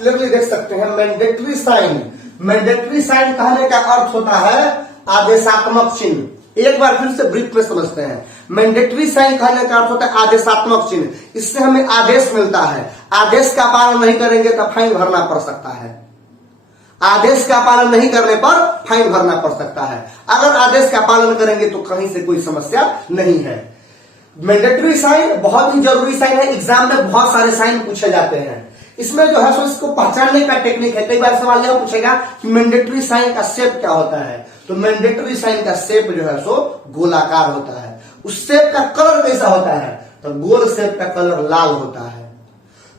Clearly देख सकते हैं मैंडेटरी साइन। मैंडेटरी साइन कहने का अर्थ होता है आदेशात्मक चिन्ह। एक बार फिर से ब्रीफ में समझते हैं। मैंडेटरी साइन कहने का अर्थ होता है आदेशात्मक चिन्ह। इससे हमें आदेश मिलता है, आदेश का पालन नहीं करेंगे तो फाइन भरना पड़ सकता है। आदेश का पालन नहीं करने पर फाइन भरना पड़ सकता है। अगर आदेश का पालन करेंगे तो कहीं से कोई समस्या नहीं है। मैंडेटरी साइन बहुत ही जरूरी साइन है। एग्जाम में बहुत सारे साइन पूछे जाते हैं। इसमें जो है सो इसको पहचानने का टेक्निक है। कई बार सवाल यह पूछेगा कि मैंडेटरी साइन का शेप क्या होता है, तो मैंडेटरी साइन का शेप जो है सो गोलाकार होता है। उस शेप का कलर कैसा होता है, तो गोल शेप का कलर लाल होता है।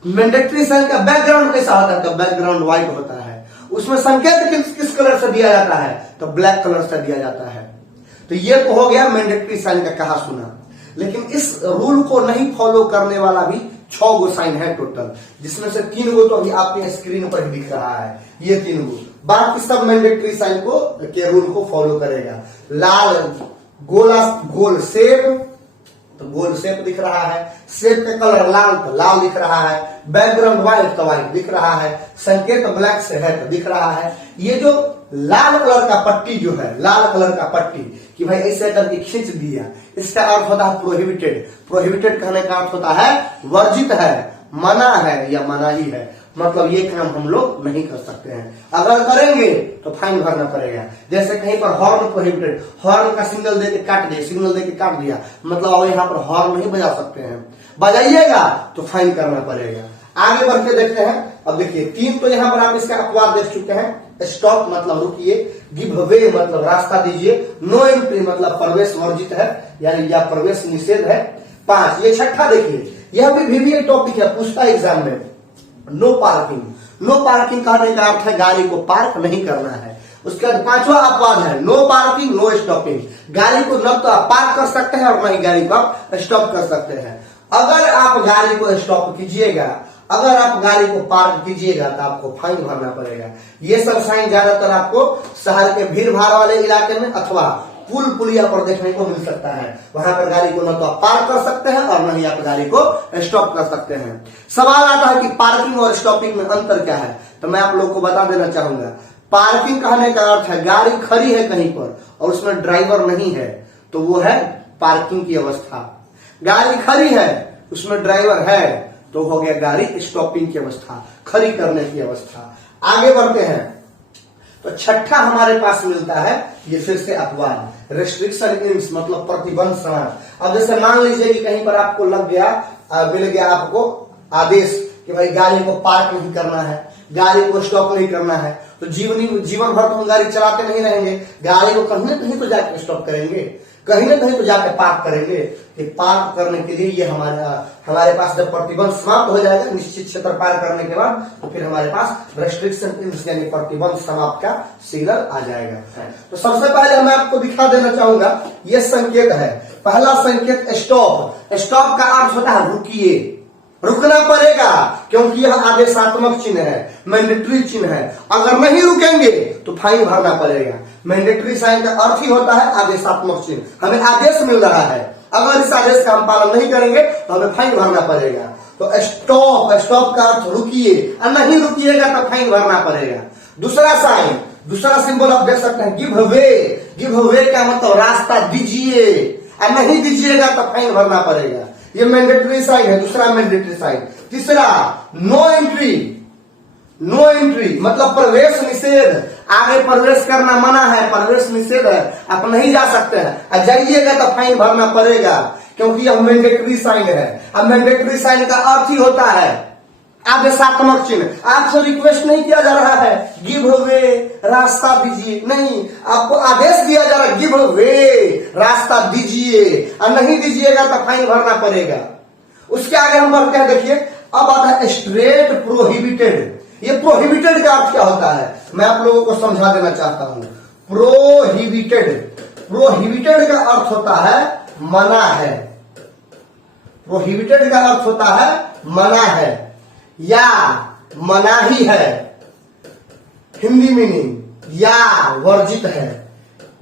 मैंडेटरी साइन का बैकग्राउंड कैसा होता है, तो बैकग्राउंड व्हाइट होता है। उसमें संकेत किस कलर से दिया जाता है, तो ब्लैक कलर से दिया जाता है। तो ये तो हो गया मैंडेटरी साइन का कहा सुना। लेकिन इस रूल को नहीं फॉलो करने वाला भी 6 गो साइन है टोटल, जिसमें से 3 गो तो अभी आपके स्क्रीन पर ही दिख रहा है, ये 3 गो। बाकी सब मैंडेटरी साइन को के रूल को फॉलो करेगा। लाल गोल शेप, तो गोल शेप दिख रहा है। शेप का कलर लाल, तो लाल दिख रहा है। बैकग्राउंड व्हाइट, तो व्हाइट दिख रहा है। संकेत ब्लैक से है, तो दिख रहा है। ये जो लाल कलर का पट्टी जो है, लाल कलर का पट्टी कि भाई ऐसे करके खींच दिया, इसका अर्थ होता है प्रोहिबिटेड। प्रोहिबिटेड कहने का अर्थ होता है वर्जित है, मना है या मनाही है। मतलब ये काम हम लोग नहीं कर सकते हैं। अगर करेंगे तो फाइन भरना पड़ेगा। जैसे कहीं पर हॉर्न प्रोहिबिटेड, हॉर्न का सिग्नल देके काट दिया, सिग्नल देके काट दिया, मतलब अब यहाँ पर हॉर्न नहीं बजा सकते हैं। बजाइएगा तो फाइन करना पड़ेगा। आगे बढ़ के देखते हैं। अब देखिए 3 तो यहाँ पर आप इसका अपवाद देख चुके हैं। स्टॉप मतलब रुकिए, गिव वे मतलब रास्ता दीजिए, नो एंट्री मतलब प्रवेश वर्जित है यानी या प्रवेश निषेध है। 5 ये छठा देखिए, यह भी वीवीए टॉपिक है, पूछता है एग्जाम में। No parking. नो पार्किंग कहने का अर्थ है गाड़ी को पार्क नहीं करना है। उसके बाद 5वां अपवाद है नो पार्किंग नो स्टॉपिंग। गाड़ी को न तो आप पार्क कर सकते हैं और न ही गाड़ी को आप स्टॉप कर सकते हैं। अगर आप गाड़ी को स्टॉप कीजिएगा, अगर आप गाड़ी को पार्क कीजिएगा तो आपको फाइन भरना पड़ेगा। ये सब साइन ज्यादातर आपको शहर के भीड़ भाड़ वाले इलाके में अथवा पुल पुलिया पर देखने को मिल सकता है। वहां पर गाड़ी को न तो आप पार्क कर सकते हैं और न ही आप गाड़ी को स्टॉप कर सकते हैं। सवाल आता है कि पार्किंग और स्टॉपिंग में अंतर क्या है, तो मैं आप लोग को बता देना चाहूंगा। पार्किंग कहने का अर्थ है गाड़ी खड़ी है कहीं पर और उसमें ड्राइवर नहीं है, तो वो है पार्किंग की अवस्था। गाड़ी खड़ी है उसमें ड्राइवर है, तो हो गया गाड़ी स्टॉपिंग की अवस्था, खड़ी करने की अवस्था। आगे बढ़ते हैं। तो छठा हमारे पास मिलता है, ये फिर से अपवाद, रेस्ट्रिक्शन इन्स मतलब प्रतिबंध समाप्त। अब जैसे मान लीजिए कि कहीं पर आपको लग गया, मिल गया आपको आदेश कि भाई गाड़ी को पार्क नहीं करना है, गाड़ी को स्टॉप नहीं करना है, तो जीवन भर तो हम गाड़ी चलाते नहीं रहेंगे। गाड़ी को कहीं ना कहीं तो जाके स्टॉप करेंगे, कहीं ना कहीं तो जाके पार्क करेंगे। कि पार्क करने के लिए ये हमारे पास जब प्रतिबंध समाप्त हो जाएगा निश्चित क्षेत्र पार करने के बाद, तो फिर हमारे पास रेस्ट्रिक्शन यानी प्रतिबंध समाप्त का सिग्नल आ जाएगा। तो सबसे पहले मैं आपको दिखा देना चाहूंगा, ये संकेत है। पहला संकेत स्टॉप। स्टॉप का अर्थ होता है रुकिए, रुकना पड़ेगा, क्योंकि यह आदेशात्मक चिन्ह है, मैंडेटरी चिन्ह है। अगर नहीं रुकेंगे तो फाइन भरना पड़ेगा। मैंडेटरी साइन का अर्थ ही होता है आदेशात्मक चिन्ह। हमें आदेश मिल रहा है, अगर इस आदेश का हम पालन नहीं करेंगे तो हमें फाइन भरना पड़ेगा। तो स्टॉप, स्टॉप का अर्थ रुकिए, और नहीं रुकिएगा तो फाइन भरना पड़ेगा। दूसरा साइन, दूसरा सिंबल आप देख सकते हैं गिव वे। गिव वे का मतलब रास्ता दीजिए, और नहीं दीजिएगा तो फाइन भरना पड़ेगा। ये मैंडेटरी साइन है, दूसरा मैंडेटरी साइन। तीसरा नो एंट्री। नो एंट्री मतलब प्रवेश निषेध, आगे प्रवेश करना मना है, प्रवेश निषेध है, आप नहीं जा सकते हैं। और जाइएगा तो फाइन भरना पड़ेगा, क्योंकि यह मैंडेटरी साइन है। अब मैंडेटरी साइन का अर्थ ही होता है आदेशात्मक चिन्ह। आपसे रिक्वेस्ट नहीं किया जा रहा है गिव वे, रास्ता दीजिए, नहीं, आपको आदेश दिया जा रहा है गिव वे, रास्ता दीजिए, और नहीं दीजिएगा तो फाइन भरना पड़ेगा। उसके आगे हम बढ़ते हैं। देखिए अब आता है स्ट्रेट प्रोहिबिटेड। ये प्रोहिबिटेड का अर्थ क्या होता है, मैं आप लोगों को समझा देना चाहता हूं। प्रोहिबिटेड, प्रोहिबिटेड का अर्थ होता है मना है। प्रोहिबिटेड का अर्थ होता है मना है या मनाही है, हिंदी मीनिंग, या वर्जित है।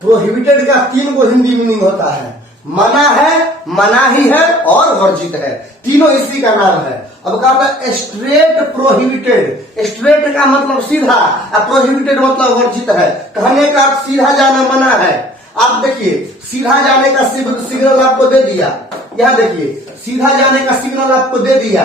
प्रोहिबिटेड का 3 को हिंदी मीनिंग होता है, मना है, मनाही है और वर्जित है। तीनों इसी का नाम है। अब कहा था स्ट्रेट प्रोहिबिटेड, स्ट्रेट का मतलब सीधा, और प्रोहिबिटेड मतलब वर्जित है। कहने का अर्थ सीधा जाना मना है। आप देखिए सीधा जाने का सिग्नल आपको दे दिया, यहां देखिए सीधा जाने का सिग्नल आपको दे दिया,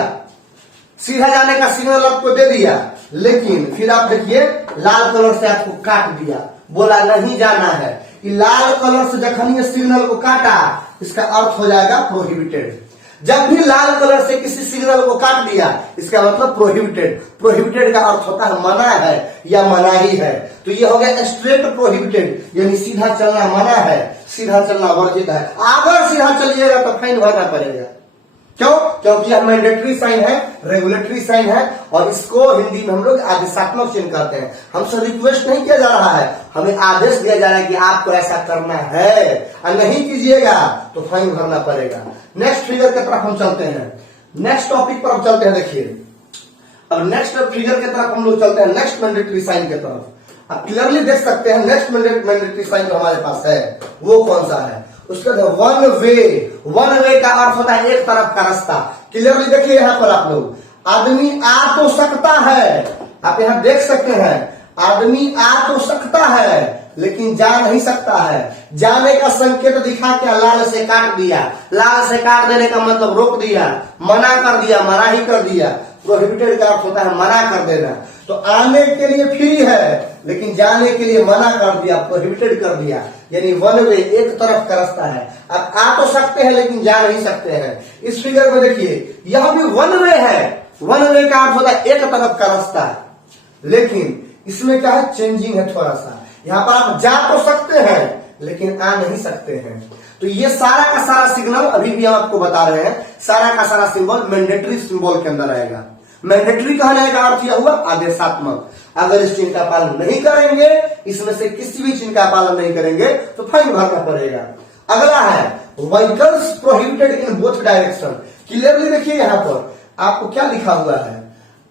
सीधा जाने का सिग्नल आपको दे दिया, लेकिन फिर आप देखिए लाल कलर से आपको काट दिया, बोला नहीं जाना है। कि लाल कलर से जखन ये सिग्नल को काटा, इसका अर्थ हो जाएगा प्रोहिबिटेड। जब भी लाल कलर से किसी सिग्नल को काट दिया, इसका मतलब प्रोहिबिटेड। प्रोहिबिटेड का अर्थ होता है मना है या मनाही है। तो ये हो गया स्ट्रेट प्रोहिबिटेड, यानी सीधा चलना मना है, सीधा चलना वर्जित है। अगर सीधा चलिएगा तो फाइन भरना पड़ेगा। क्यों? क्योंकि यह मैंडेटरी साइन है, रेगुलेटरी साइन है, और इसको हिंदी में हम लोग आदेशात्मक चिन्ह कहते हैं। हमसे रिक्वेस्ट नहीं किया जा रहा है, हमें आदेश दिया जा रहा है कि आपको ऐसा करना है, और नहीं कीजिएगा तो फाइन भरना पड़ेगा। नेक्स्ट फिगर की तरफ हम चलते हैं, नेक्स्ट टॉपिक पर हम चलते हैं। देखिए अब नेक्स्ट फिगर की तरफ हम लोग चलते हैं, नेक्स्ट मैंडेटरी साइन की तरफ। आप क्लियरली देख सकते हैं नेक्स्ट मैंडेटरी साइन जो हमारे पास है वो कौन सा है। उसका वन वे, वन वे का अर्थ होता है एक तरफ का रास्ता। क्लियरली देखिए यहाँ पर आप लोग, आदमी आ तो सकता है, आप यहाँ देख सकते हैं आदमी आ तो सकता है लेकिन जा नहीं सकता है। जाने का संकेत दिखा के लाल से काट दिया, लाल से काट देने का मतलब रोक दिया, मना कर दिया, मनाही कर दिया। प्रोहिबिटेड का अर्थ होता है मना कर देना। तो आने के लिए फ्री है लेकिन जाने के लिए मना कर दिया, प्रोहिबिटेड कर दिया, यानी वन वे एक तरफ का रास्ता है। आप आ तो सकते हैं लेकिन जा नहीं सकते हैं। इस फिगर में देखिए यह भी वन वे है। वन वे का अर्थ होता है एक तरफ का रास्ता, लेकिन इसमें क्या है, चेंजिंग है थोड़ा सा। यहाँ पर आप जा तो सकते हैं लेकिन आ नहीं सकते हैं। तो ये सारा का सारा सिग्नल अभी भी हम आपको बता रहे हैं, सारा का सारा सिंबल मैंडेटरी सिंबल के अंदर आएगा। मैंडेटरी कहने का अर्थ यह हुआ आदेशात्मक। अगर इस चिन्ह का पालन नहीं करेंगे, इसमें से किसी भी चिन्ह का पालन नहीं करेंगे तो फाइन भरना पड़ेगा। अगला है vehicles prohibited in both direction. Clearly देखिए यहाँ पर आपको क्या लिखा हुआ है,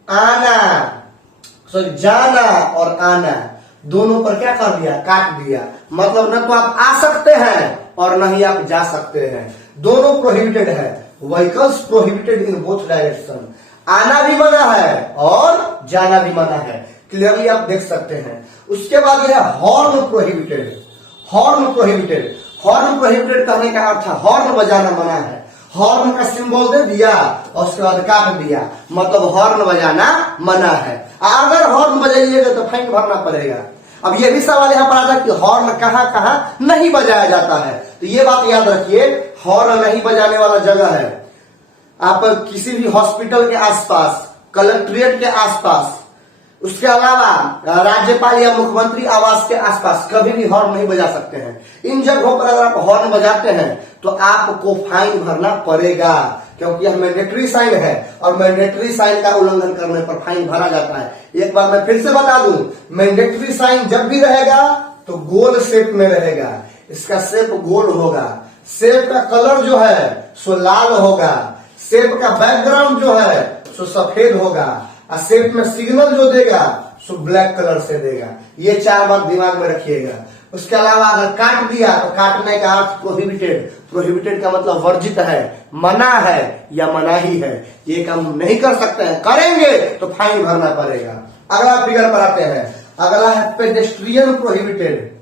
आना, सॉरी जाना और आना दोनों पर क्या कर दिया, काट दिया। मतलब न तो आप आ सकते हैं और न ही आप जा सकते हैं, दोनों प्रोहिबिटेड है। Vehicles prohibited in both direction, आना भी मना है और जाना भी मना है। क्लियरली आप देख सकते हैं। उसके बाद यह है horn prohibited. Horn prohibited, horn prohibited कहने का अर्थ है हॉर्न बजाना मना है। हॉर्न का सिंबल दे दिया और उसके बाद काट दिया, मतलब हॉर्न बजाना मना है। अगर हॉर्न बजाइएगा तो फाइन भरना पड़ेगा। अब ये भी सवाल यहाँ पर आता है कि हॉर्न कहाँ कहाँ नहीं बजाया जाता है। तो ये बात याद रखिए, हॉर्न नहीं बजाने वाला जगह है आप किसी भी हॉस्पिटल के आसपास, कलेक्ट्रेट के आसपास, उसके अलावा राज्यपाल या मुख्यमंत्री आवास के आसपास कभी भी हॉर्न नहीं बजा सकते हैं। इन जगहों पर अगर आप हॉर्न बजाते हैं तो आपको फाइन भरना पड़ेगा, क्योंकि यह मैंडेटरी साइन है और मैंडेटरी साइन का उल्लंघन करने पर फाइन भरा जाता है। एक बार मैं फिर से बता दूं, मैंडेटरी साइन जब भी रहेगा तो गोल शेप में रहेगा। इसका शेप गोल होगा, शेप का कलर जो है सो लाल होगा, शेप का बैकग्राउंड जो है सो सफेद होगा, और शेप में सिग्नल जो देगा सो ब्लैक कलर से देगा। ये चार बात दिमाग में रखिएगा। उसके अलावा अगर काट दिया तो काटने का अर्थ प्रोहिबिटेड। प्रोहिबिटेड का मतलब वर्जित है, मना है या मनाही है। ये काम नहीं कर सकते हैं, करेंगे तो फाइन भरना पड़ेगा। अगला फिगर पर आते हैं, अगला है पेडेस्ट्रियन प्रोहिबिटेड।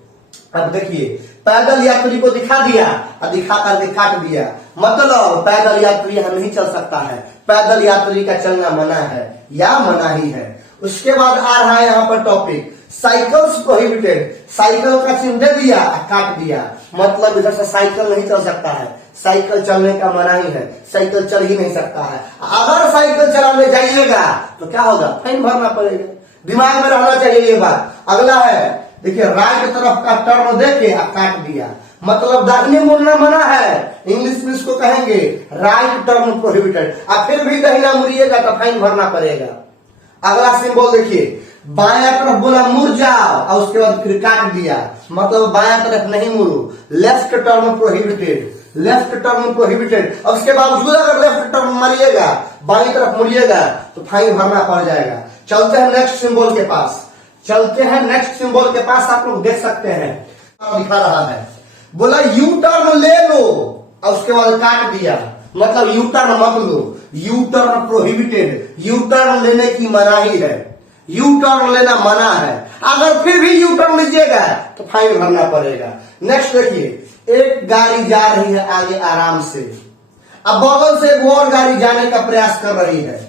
अब देखिए पैदल यात्री को दिखा दिया और दिखा करके काट दिया, मतलब पैदल यात्री यहाँ नहीं चल सकता है, पैदल यात्री का चलना मना है या मनाही है। उसके बाद आ रहा है यहाँ पर टॉपिक साइकिल्स प्रोहिबिटेड। साइकिल का चिन्ह दे दिया, काट दिया, मतलब इधर से साइकिल नहीं चल सकता है, साइकिल चलने का मनाही है, साइकिल चल ही नहीं सकता है। अगर साइकिल चलाने जाइएगा तो क्या होगा, फाइन भरना पड़ेगा। दिमाग में रहना चाहिए ये बात। अगला है देखिए राइट तरफ का टर्न देके काट दिया, मतलब दाहिने मुड़ना मना है, इंग्लिश में इसको कहेंगे राइट टर्न प्रोहिबिटेड। अब फिर भी दाहिना मुड़िएगा तो फाइन भरना पड़ेगा। अगला सिंबल देखिए, बाया तरफ बोला मुड़ जाओ और उसके बाद फिर काट दिया, मतलब बाया तरफ नहीं मुड़ो, left turn prohibited, left turn prohibited. और उसके बावजूद अगर लेफ्ट टर्न मारिएगा, बाई तरफ मुड़िएगा तो फाइन भरना पड़ जाएगा। चलते हैं नेक्स्ट सिंबल के पास, चलते हैं नेक्स्ट सिंबल के पास। आप लोग देख सकते हैं दिखा रहा है, बोला यू टर्न ले लो और उसके बाद काट दिया, मतलब यू टर्न मत लो, U turn prohibited, U turn लेने की मनाही है, यू टर्न लेना मना है। अगर फिर भी यू टर्न लीजिएगा तो फाइन भरना पड़ेगा। नेक्स्ट देखिए, एक गाड़ी जा रही है आगे आराम से, अब बगल से एक और गाड़ी जाने का प्रयास कर रही है,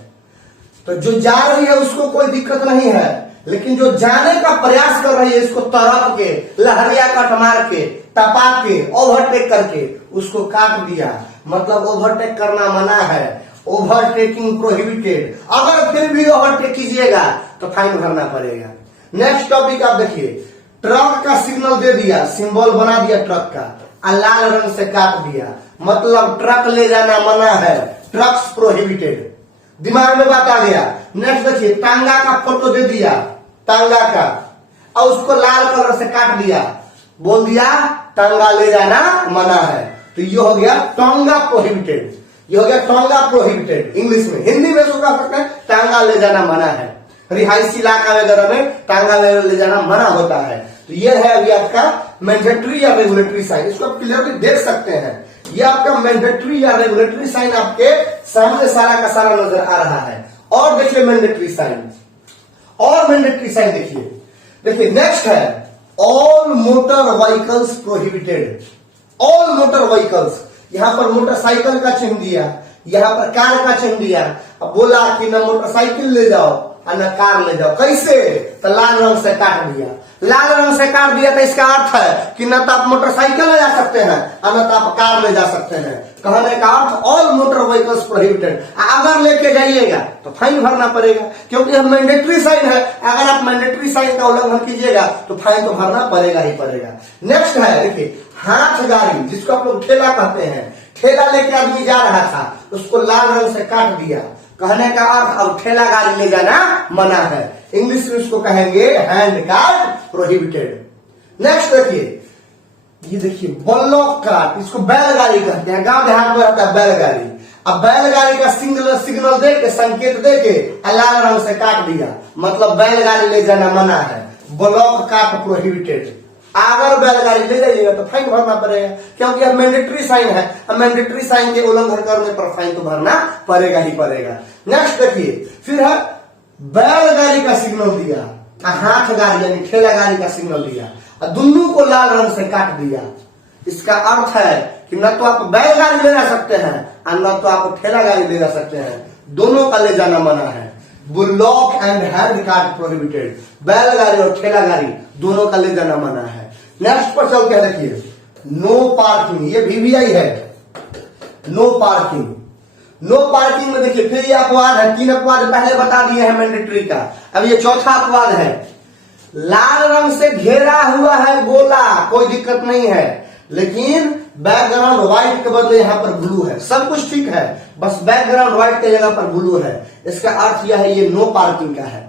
तो जो जा रही है उसको कोई दिक्कत नहीं है, लेकिन जो जाने का प्रयास कर रही है इसको तरफ के, लहरिया कट मार के, टपा के, ओवरटेक करके उसको काट दिया, मतलब ओवरटेक करना मना है, ओवरटेकिंग प्रोहिबिटेड। अगर फिर भी ओवरटेक कीजिएगा तो फाइन भरना पड़ेगा। नेक्स्ट टॉपिक आप देखिए, ट्रक का सिग्नल दे दिया, सिंबल बना दिया ट्रक का, और लाल रंग से काट दिया, मतलब ट्रक ले जाना मना है, ट्रक्स प्रोहिबिटेड। दिमाग में बात आ गया। नेक्स्ट देखिए, टांगा का फोटो दे दिया, टांगा का, और उसको लाल कलर से काट दिया, बोल दिया टांगा ले जाना मना है, तो ये हो गया टांगा प्रोहिबिटेड, ये हो गया टांगा प्रोहिबिटेड। इंग्लिश में, हिंदी में उसको कह सकते हैं टांगा ले जाना मना है। रिहायशी इलाका वगैरह में टांगा ले जाना मना होता है। तो ये है अभी आपका मैंडेटरी या रेगुलेटरी साइन, इसको आप क्लियरली देख सकते हैं। ये आपका मैंडेटरी या रेगुलेटरी साइन आपके सामने सारा का सारा नजर आ रहा है। और देखिए मैंडेटरी साइन, और मैंडेटरी साइन देखिए नेक्स्ट है all motor vehicles prohibited. All motor vehicles, यहां पर मोटरसाइकिल का चिन्ह दिया, यहां पर कार का चिन्ह दिया, अब बोला कि ना मोटरसाइकिल ले जाओ और न कार ले जाओ, कैसे? तो लाल रंग से काट दिया, लाल रंग से काट दिया तो इसका अर्थ है कि न तो आप मोटरसाइकिल ले जा सकते हैं और न तो आप कार ले जा सकते हैं। कहने का earth all motor vehicles prohibited. अगर लेके जाइएगा तो फाइन भरना पड़ेगा, क्योंकि यह मैंडेटरी साइन है। अगर आप मैंडेटरी साइन का उल्लंघन कीजिएगा तो फाइन तो भरना पड़ेगा ही पड़ेगा। नेक्स्ट है देखिए, हाथ गाड़ी, जिसको आप लोग ठेला कहते हैं, ठेला लेके आदमी जा रहा था, उसको लाल रंग से काट दिया, कहने का अर्थ अब ठेला गाड़ी ले जाना मना है। इंग्लिश में उसको कहेंगे हैंड कार्ट प्रोहिबिटेड। नेक्स्ट देखिए, ये देखिए बल्लॉक कार्ट, इसको बैलगाड़ी कहते हैं, गांव देहात में रहता है बैलगाड़ी। अब बैलगाड़ी का सिग्नल दे के, संकेत दे के लाल रंग से काट दिया, मतलब बैलगाड़ी ले जाना मना है, ब्लॉक कार्ट प्रोहिबिटेड। अगर बैलगाड़ी ले जाइएगा तो फाइन भरना पड़ेगा, क्योंकि अब मैंडेटरी साइन है, अब मैंडेटरी साइन के उल्लंघन करने पर फाइन तो भरना पड़ेगा ही पड़ेगा। नेक्स्ट देखिए, फिर है बैलगाड़ी का सिग्नल दिया, हाथ गाड़ी यानी ठेला गाड़ी का सिग्नल दिया, और दोनों को लाल रंग से काट दिया। इसका अर्थ है कि न तो आप बैलगाड़ी ले जा सकते हैं और न तो आप ठेला गाड़ी ले जा सकते हैं, दोनों का ले जाना मना है। Bullock and hand cart prohibited, बैलगाड़ी और ठेला गाड़ी दोनों का ले जाना मना है। नेक्स्ट पर चलते हैं, देखिए नो पार्किंग, ये VVI है, नो पार्किंग। नो पार्किंग में देखिए फिर ये अपवाद है, 3 अपवाद पहले बता दिए हैं मैंडेटरी का, अब ये चौथा अपवाद है। लाल रंग से घेरा हुआ है गोला, कोई दिक्कत नहीं है, लेकिन बैकग्राउंड व्हाइट के बदले यहाँ पर ब्लू है, सब कुछ ठीक है, बस बैकग्राउंड व्हाइट की जगह पर ब्लू है। इसका अर्थ यह है ये नो पार्किंग का है,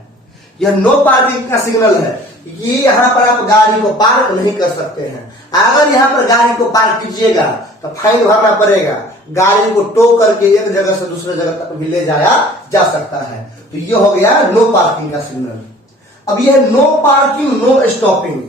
यह नो पार्किंग का सिग्नल है। ये यहाँ पर आप गाड़ी को पार्क नहीं कर सकते हैं। अगर यहाँ पर गाड़ी को पार्क कीजिएगा तो फाइन भरना पड़ेगा। गाड़ी को टो करके एक जगह से दूसरे जगह तक भी ले जाया जा सकता है। तो ये हो गया नो पार्किंग का सिग्नल। अब यह नो पार्किंग नो स्टॉपिंग,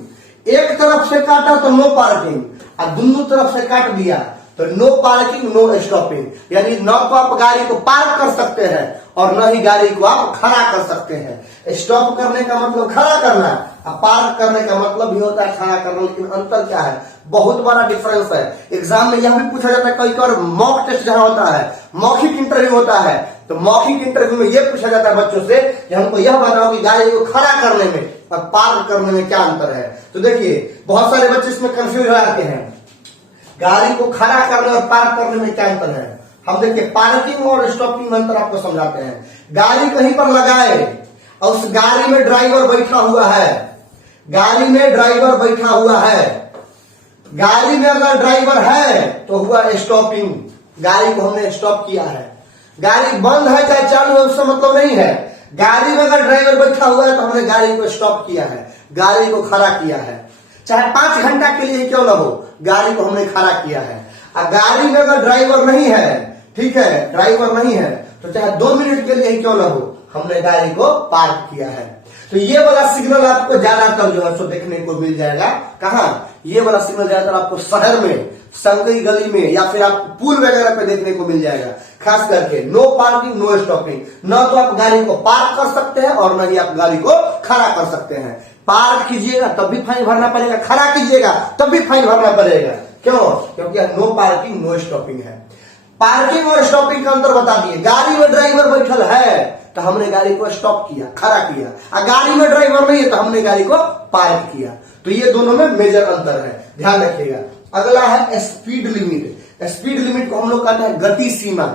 एक तरफ से काटा तो नो पार्किंग, और दोनों तरफ से काट दिया तो नो पार्किंग नो स्टॉपिंग, यानी न तो आप गाड़ी को पार्क कर सकते हैं और न ही गाड़ी को आप खड़ा कर सकते हैं। स्टॉप करने का मतलब खड़ा करना, और पार्क करने का मतलब भी होता है खड़ा करना, लेकिन अंतर क्या है? बहुत बड़ा डिफरेंस है। एग्जाम में यह भी पूछा जाता है, कई बार मॉक टेस्ट जहां होता है, मौखिक इंटरव्यू होता है, तो मौखिक इंटरव्यू में यह पूछा जाता है बच्चों से कि हमको यह बताओ कि गाड़ी को खड़ा करने में और पार्क करने में क्या अंतर है। तो देखिए बहुत सारे बच्चे इसमें कंफ्यूज हो जाते हैं, गाड़ी को खड़ा करने और पार्क करने में क्या अंतर है। हम देखिए पार्किंग और स्टॉपिंग में अंतर आपको समझाते हैं। गाड़ी कहीं पर लगाए और उस गाड़ी में ड्राइवर बैठा हुआ है, गाड़ी में ड्राइवर बैठा हुआ है, गाड़ी में अगर ड्राइवर है तो हुआ स्टॉपिंग, गाड़ी को हमने स्टॉप किया है। गाड़ी बंद है चाहे चालू है उससे मतलब नहीं है, गाड़ी में अगर ड्राइवर बैठा हुआ है तो हमने गाड़ी को स्टॉप किया है, गाड़ी को खड़ा किया है, चाहे 5 घंटा के लिए क्यों ना हो, गाड़ी को हमने खड़ा किया है। और गाड़ी में अगर ड्राइवर नहीं है, ठीक है, ड्राइवर नहीं है, तो चाहे 2 मिनट के लिए ही क्यों ना हो, हमने गाड़ी को पार्क किया है। तो ये वाला सिग्नल आपको ज्यादातर जो है सो देखने को मिल जाएगा कहाँ, ये वाला सिग्नल ज्यादातर आपको शहर में, संकरी गली में, या फिर आपको पुल वगैरह पे देखने को मिल जाएगा। खास करके नो पार्किंग नो स्टॉपिंग, न तो आप गाड़ी को पार्क कर सकते हैं और न ही आप गाड़ी को खड़ा कर सकते हैं। पार्क कीजिएगा तब भी फाइन भरना पड़ेगा, खड़ा कीजिएगा तब भी फाइन भरना पड़ेगा। क्यों? क्योंकि नो पार्किंग नो स्टॉपिंग है। पार्किंग और स्टॉपिंग का अंतर बता दिए। गाड़ी में ड्राइवर बैठल है तो हमने गाड़ी को स्टॉप किया, खड़ा किया, और गाड़ी में ड्राइवर नहीं है तो हमने गाड़ी को पार्क किया। तो ये दोनों में मेजर अंतर है, ध्यान रखिएगा। अगला है स्पीड लिमिट। स्पीड लिमिट को हम लोग कहते हैं गति सीमा।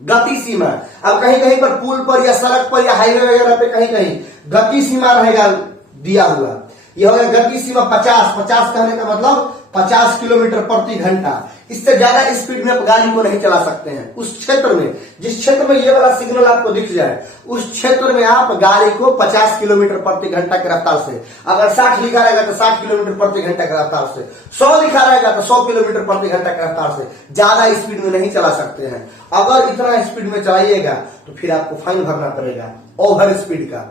गति सीमा, अब कहीं कहीं पर पुल पर या सड़क पर या हाईवे वगैरह पे कहीं कहीं गति सीमा रहेगा दिया हुआ। यह होगा गति सीमा 50 कहने का मतलब 50 किलोमीटर प्रति घंटा। इससे ज्यादा स्पीड में आप गाड़ी को नहीं चला सकते हैं। उस क्षेत्र में, जिस क्षेत्र में ये वाला सिग्नल आपको दिख जाए, उस क्षेत्र में आप गाड़ी को 50 किलोमीटर प्रति घंटा की रफ्तार से, अगर 60 लिखा रहेगा तो 60 किलोमीटर प्रति घंटा की रफ्तार से, 100 लिखा रहेगा तो 100 किलोमीटर प्रति घंटा की रफ्तार से, ज्यादा स्पीड में नहीं चला सकते हैं। अगर इतना स्पीड में चलाइएगा तो फिर आपको फाइन भरना पड़ेगा ओवर स्पीड का।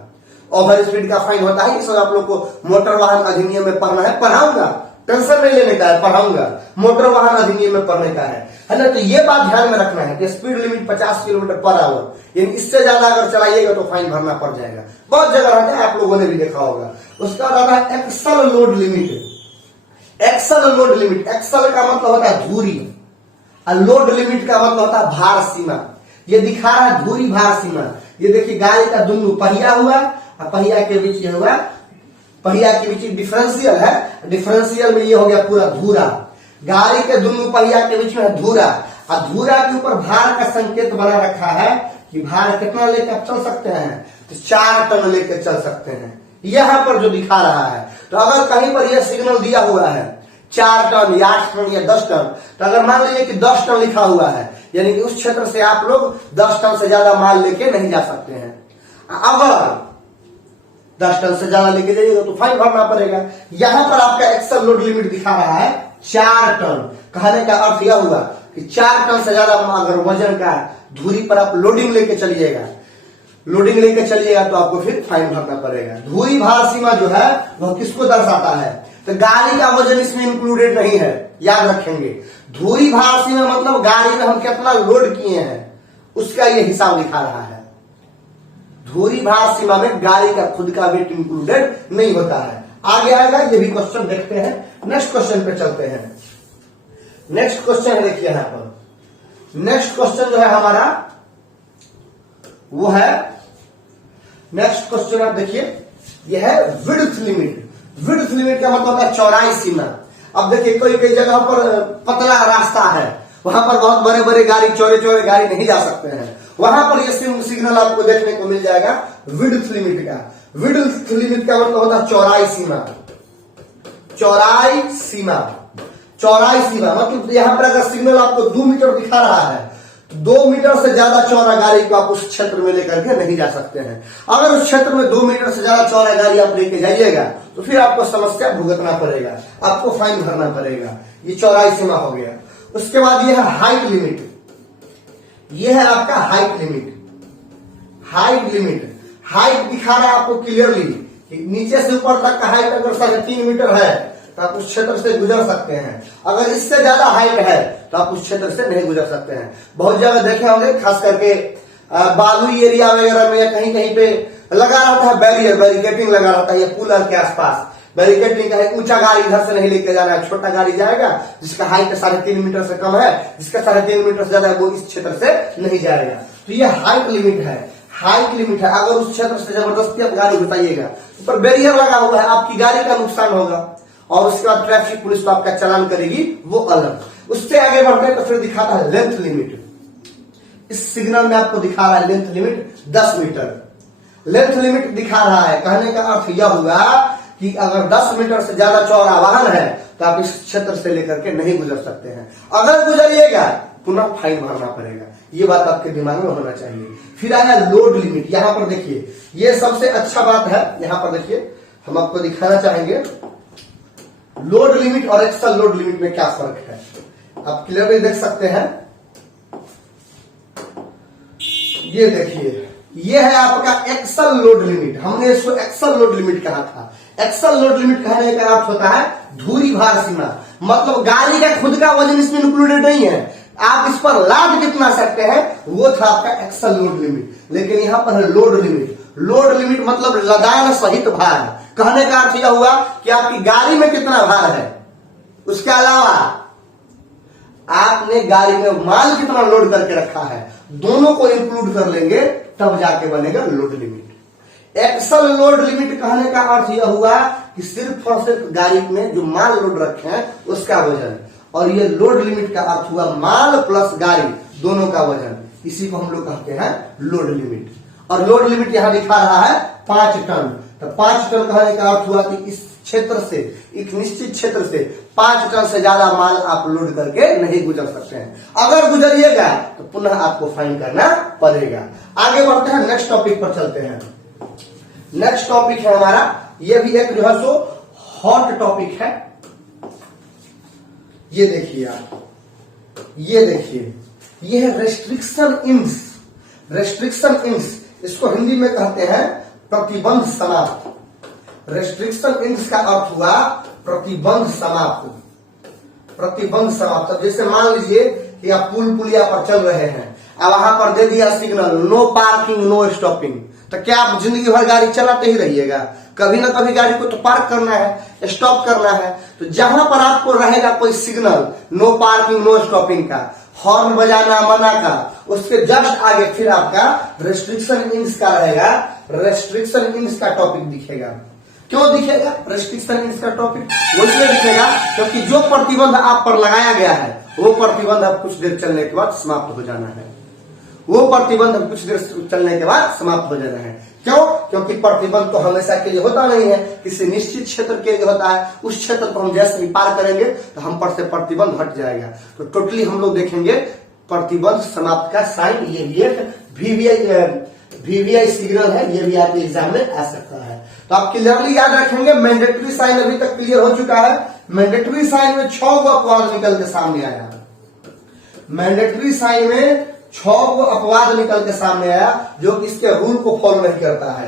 ओवर स्पीड का फाइन होता है। इस आप लोग को मोटर वाहन अधिनियम में पढ़ना है, पढ़ाऊंगा, टेंशन नहीं लेने का है, पढ़ाऊंगा। मोटर वाहन अधिनियम में पढ़ने का है ना। तो ये बात ध्यान में रखना है कि speed limit 50 kilometre per hour, यानी इससे ज्यादा अगर चलाइएगा तो फाइन भरना पड़ जाएगा। बहुत जगह रहता है, आप लोगों ने भी देखा होगा। उसका बाद है axle load limit. Axle load limit, axle का मतलब होता है धुरी और लोड लिमिट का मतलब होता है भार सीमा। ये दिखा रहा है धुरी भार सीमा। ये देखिए गाड़ी का दोनों पहिया हुआ और पहिया के बीच ये हुआ, पहिया के बीच डिफरेंशियल है, डिफरेंशियल में ये हो गया पूरा धुरा। गाड़ी के दोनों पहिया के बीच में है धुरा, और धुरा के ऊपर भार का संकेत बना रखा है कि भार कितना लेकर आप चल सकते हैं, तो 4 टन लेकर चल सकते हैं। यहां पर जो दिखा रहा है, तो अगर कहीं पर यह सिग्नल दिया हुआ है 4 टन या 8 टन या 10 टन, तो अगर मान लीजिए कि 10 टन लिखा हुआ है, यानी कि उस क्षेत्र से आप लोग 10 टन से ज्यादा माल लेके नहीं जा सकते हैं। अगर 10 टन से ज्यादा लेके जाइएगा तो फाइन भरना पड़ेगा। यहां पर आपका एक्सल लोड लिमिट दिखा रहा है 4 टन। कहने का अर्थ यह हुआ कि 4 टन से ज्यादा अगर वजन का धुरी पर आप लोडिंग लेके चलिएगा, तो आपको फिर फाइन भरना पड़ेगा। धुरी भार सीमा जो है वह किसको दर्शाता है, तो गाड़ी का वजन इसमें इंक्लूडेड नहीं है, याद रखेंगे। धुरी भार सीमा मतलब गाड़ी में हम कितना लोड किए हैं उसका ये हिसाब दिखा रहा है। धुरी भार सीमा में गाड़ी का खुद का वेट इंक्लूडेड नहीं होता है। आगे आएगा, ये भी क्वेश्चन देखते हैं। नेक्स्ट क्वेश्चन पे चलते हैं। नेक्स्ट क्वेश्चन है, देखिए यहां पर नेक्स्ट क्वेश्चन जो है हमारा वो है, नेक्स्ट क्वेश्चन आप देखिए, यह है विड्थ लिमिट। विड्थ लिमिट का मतलब होता है चौड़ाई सीमा। अब देखिए कोई कई जगह पर पतला रास्ता है, वहां पर बहुत बड़े बड़े गाड़ी, चौड़े चौड़े गाड़ी नहीं जा सकते हैं, वहां पर ये सिग्नल आपको देखने को मिल जाएगा विड्थ लिमिट का। विड्थ लिमिट का मतलब होता है चौड़ाई सीमा। चौड़ाई सीमा, चौड़ाई सीमा मतलब यहां पर अगर सिग्नल आपको 2 मीटर दिखा रहा है, 2 मीटर से ज्यादा चौड़ा गाड़ी को आप उस क्षेत्र में लेकर के नहीं जा सकते हैं। अगर उस क्षेत्र में 2 मीटर से ज्यादा चौड़ा गाड़ी आप लेके जाइएगा तो फिर आपको समस्या भुगतना पड़ेगा, आपको फाइन भरना पड़ेगा। ये चौड़ाई सीमा हो गया। उसके बाद यह है हाइट लिमिट। यह है आपका height limit. Height limit, height दिखा रहा है आपको क्लियरली, नीचे से ऊपर तक का हाइट अगर 3.5 मीटर है तो आप उस क्षेत्र से गुजर सकते हैं। अगर इससे ज्यादा हाइट है तो आप उस क्षेत्र से नहीं गुजर सकते हैं। बहुत जगह देखे होंगे, खास करके बालू एरिया वगैरह में कहीं कहीं पे लगा रहता है बैरियर, बैरिकेटिंग लगा रहता है, या पुल के आसपास बैरिकेटिंग का है। ऊंचा गाड़ी इधर से नहीं लेके जाना है, छोटा गाड़ी जाएगा जिसका हाइट 3.5 मीटर से कम है, जिसका 3.5 मीटर से ज्यादा है वो इस क्षेत्र से नहीं जाएगा। तो ये हाइट लिमिट है। हाइट लिमिट है, अगर उस क्षेत्र से जबरदस्ती आप गाड़ी घुसाइएगा, ऊपर बैरियर लगा हुआ है, आपकी गाड़ी का नुकसान होगा, और उसके बाद ट्रैफिक पुलिस तो आपका चालान करेगी, वो अलग। उससे आगे बढ़ते हैं तो फिर दिखाता है लेंथ लिमिट। इस सिग्नल में आपको दिखा रहा है length limit 10 metre. Length limit दिखा रहा है, कहने का अर्थ यह हुआ कि अगर 10 मीटर से ज्यादा चौड़ा वाहन है तो आप इस क्षेत्र से लेकर के नहीं गुजर सकते हैं। अगर गुजरिएगा पुनः फाइन भरना पड़ेगा। ये बात आपके दिमाग में होना चाहिए। फिर आया लोड लिमिट। यहां पर देखिए, ये सबसे अच्छा बात है। यहां पर देखिए, हम आपको दिखाना चाहेंगे लोड लिमिट और एक्सल लोड लिमिट में क्या फर्क है, आप क्लियरली देख सकते हैं। ये देखिए, ये है आपका एक्सल लोड लिमिट। हमने इसको एक्सल लोड लिमिट कहा था। एक्सल लोड लिमिट कहने का अर्थ होता है धुरी भार सीमा, मतलब गाड़ी का खुद का वजन इसमें इंक्लूडेड नहीं है, आप इस पर लाद कितना सकते हैं वो था आपका एक्सल लोड लिमिट। लेकिन यहां पर है लोड लिमिट। लोड लिमिट मतलब लदान सहित भार। कहने का अर्थ यह हुआ कि आपकी गाड़ी में कितना भार है, उसके अलावा आपने गाड़ी में माल कितना लोड करके रखा है, दोनों को इंक्लूड कर लेंगे तब जाके बनेगा load limit. Axle load limit कहने का अर्थ यह हुआ कि सिर्फ और सिर्फ गाड़ी में जो माल लोड रखे हैं उसका वजन, और ये लोड लिमिट का अर्थ हुआ माल प्लस गाड़ी दोनों का वजन, इसी को हम लोग कहते हैं लोड लिमिट। और लोड लिमिट यहां दिखा रहा है 5 टन। तो 5 टन कहने का अर्थ हुआ कि इस क्षेत्र से, एक निश्चित क्षेत्र से 5 टन से ज्यादा माल आप लोड करके नहीं गुजर सकते हैं। अगर गुजरिएगा तो पुनः आपको फाइन करना पड़ेगा। आगे बढ़ते हैं, नेक्स्ट टॉपिक पर चलते हैं। नेक्स्ट टॉपिक है हमारा, ये भी एक जो है सो हॉट टॉपिक है। ये देखिए आप, ये देखिए, ये है रेस्ट्रिक्शन इंस। रेस्ट्रिक्शन इंस, इसको हिंदी में कहते हैं प्रतिबंध समाप्त। रेस्ट्रिक्शन इंस का अर्थ हुआ प्रतिबंध समाप्त। प्रतिबंध समाप्त, अब जैसे मान लीजिए कि आप पुलिया पर चल रहे हैं, अब वहां पर दे दिया signal no parking no stopping, तो क्या आप जिंदगी भर गाड़ी चलाते ही रहिएगा? कभी ना कभी गाड़ी को तो पार्क करना है, स्टॉप करना है। तो जहां पर आपको रहेगा कोई signal no parking no stopping का, हॉर्न बजाना मना का, उसके जस्ट आगे फिर आपका रेस्ट्रिक्शन इंस का रहेगा। रेस्ट्रिक्शन इंस का टॉपिक दिखेगा। क्यों दिखेगा रेस्ट्रिक्शन इंस का टॉपिक? वो इसलिए दिखेगा क्योंकि जो प्रतिबंध आप पर लगाया गया है वो प्रतिबंध अब कुछ देर चलने के बाद समाप्त हो जाना है। वो प्रतिबंध अब कुछ देर चलने के बाद समाप्त हो जाना है। क्यों? क्योंकि प्रतिबंध तो हमेशा के लिए होता नहीं है, किसी निश्चित क्षेत्र के लिए होता है। उस क्षेत्र को हम जैसे ही पार करेंगे तो हम पर से प्रतिबंध हट जाएगा। तो टोटली हम लोग देखेंगे प्रतिबंध समाप्त का साइन। ये भी एक वीवीआई सिग्नल है, ये भी आपके एग्जाम में आ सकता है। तो आप क्लियरली याद रखेंगे। मैंडेटरी साइन अभी तक क्लियर हो चुका है। मैंडेटरी साइन में 6 गो अपवाद निकल के सामने आया। मैंडेटरी साइन में 6 गो अपवाद निकल के सामने आया जो इसके रूल को फॉलो नहीं करता है।